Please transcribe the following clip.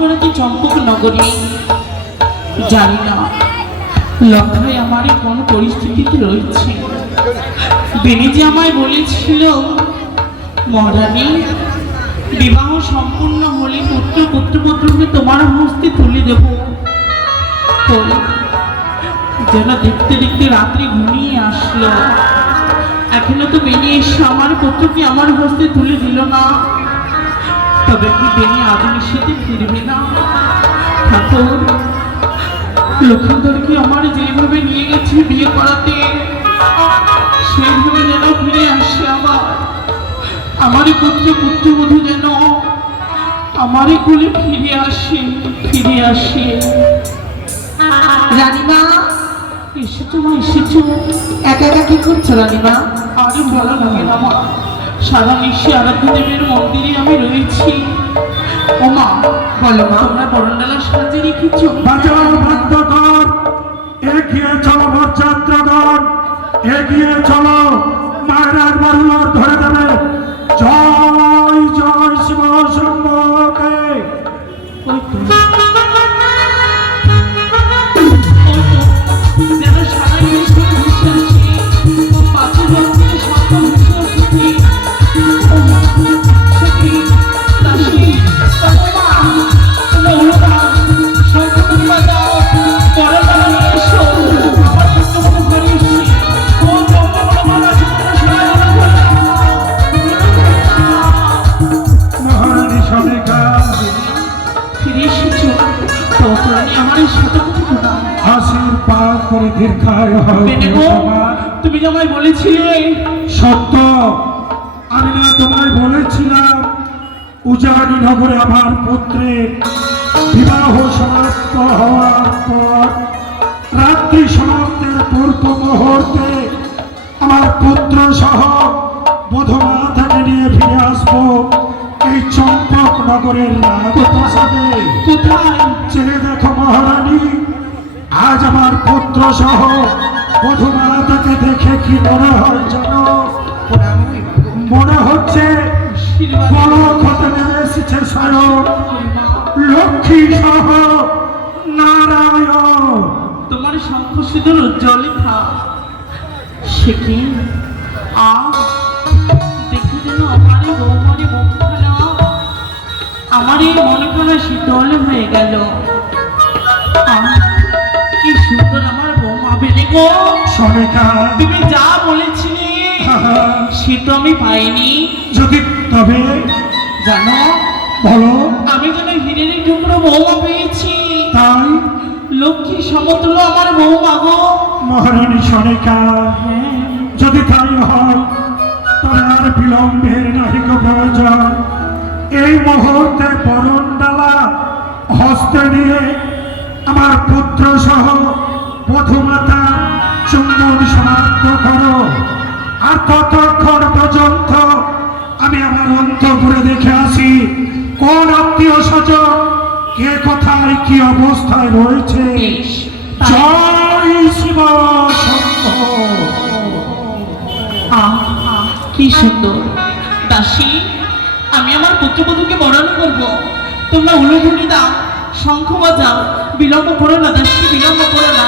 করেছি চম্পক নগরী। জানি না লক্ষায় আমার কোন পরিস্থিতিতে রয়েছে। বেনি যে আমায় বলেছিল, মহারানী বিবাহ সম্পূর্ণ হলে পুত্র পুত্রপুত্রকে তোমার হস্তে তুলে দেব। যেন দেখতে দেখতে রাত্রি ঘনিয়ে আসলো, এখনো তো বেনি এসে আমার পুত্রকে আমার হস্তে তুলে দিল না। তবে কি বেনি আজ নিষেধে ফিরবে না? ঠাকুর, লক্ষ্মীধরকে আমার যেভাবে নিয়ে গেছে বিয়ে করাতে, সেইভাবে যেন ফিরে আসে আমার পুত্র পুত্রবধূ যেন আমারই কোলে ফিরে আসে। রানীমা, এসেছো মা, এসেছো। একা একা কি করছো রানীমা? আরে ভালো লাগে না মা, সারা নিশি আরাধ্য দেবের মন্দিরে আমি রয়েছি। ও মা, বলো মা। তোমরা বরণডালা সাজিয়ে রেখেছো? বাজার বাদ্যকর, এগিয়ে চলো বরযাত্রগণ, এগিয়ে চলো। মায়ের একবার উলট ধরে দেবে। জয় জয় শিব শম্ভুকে। ওই তো, যেন সারা নিশি ভেসে আসে, পাঁচু ভক্তের শব্দ ভেসে আসছে। ও মা, সখী, দাসী, বাবা, লৌহা, শঙ্খধ্বনি বাজাও, বরণডালা নিয়ে এসো। আমার পুত্রবধূ ঘরে এসেছে। ও ব্রহ্ম বলবান, তোমরা সবাই আমার ঘরে আসো। মহারানী সনিকা ফিরে এসেছো, ততরানি আমার এই সাথে কথা না। আশীর্বাদ করে দীর্ঘায় হয় বেনে গো, তুমি যে আমায় বলেছিলে। সত্য, আমি না তোমায় বলেছিলাম উজানি নগরে আমার পুত্রের বিবাহ সমাপ্ত হওয়ার পর রাত্রি সমাপ্তের পূর্ব মুহূর্তে আমার পুত্র সহ বধূমাতাকে নিয়ে ফিরে আসবো এই চম্পক নগরের রাজপ্রাসাদে। কোথায়? চেয়ে দেখো মহারানী, আজ আমার পুত্র সহ বধূমাতাকে দেখে কি মনে হয় জানো? মনে হচ্ছে পলক হতে নেমে এসেছে স্বয়ং লক্ষ্মী সহ নারায়ণ। তোমার শঙ্খ সিঁদুর উজ্জ্বলে থাক। সে কি দেখে যেন আমারই বৌমারি মুখখানা, আমার এই মনখানা শীতল হয়ে গেল। কি সুন্দর আমার বৌমা বেনে গো। সনিকা, তুমি যা বলেছিলে সে তো আমি পাইনি। যদি তবে জানো, বলো। আমি যেন হিরের টুকরো বৌমা পেয়েছি। তাই লক্ষ্মী সমতুল্য আমার বৌমা গো। মহারানী সনিকা, হ্যাঁ, যদি তাই হয় তবে আর বিলম্বের নাহিক প্রয়োজন। এই মুহূর্তে বরণডালা হস্তে নিয়ে আমার পুত্র সহ বধূমাতা চুম্বন সমাপ্ত করো। আর ততক্ষণ পর্যন্ত আমি আমার অন্তঃপুরে দেখে আসি কোন আত্মীয় স্বজন কে কোথায় কি অবস্থায় রয়েছে। বেশ, জয় শিব শম্ভু। কি সুন্দর। দাসী, আমি আমার পুত্রবধূকে বরণ করব। তোমরা উলুধুনি দাও, শঙ্খ বাজাও। বিলম্ব করো না দাসী, বিলম্ব করো না।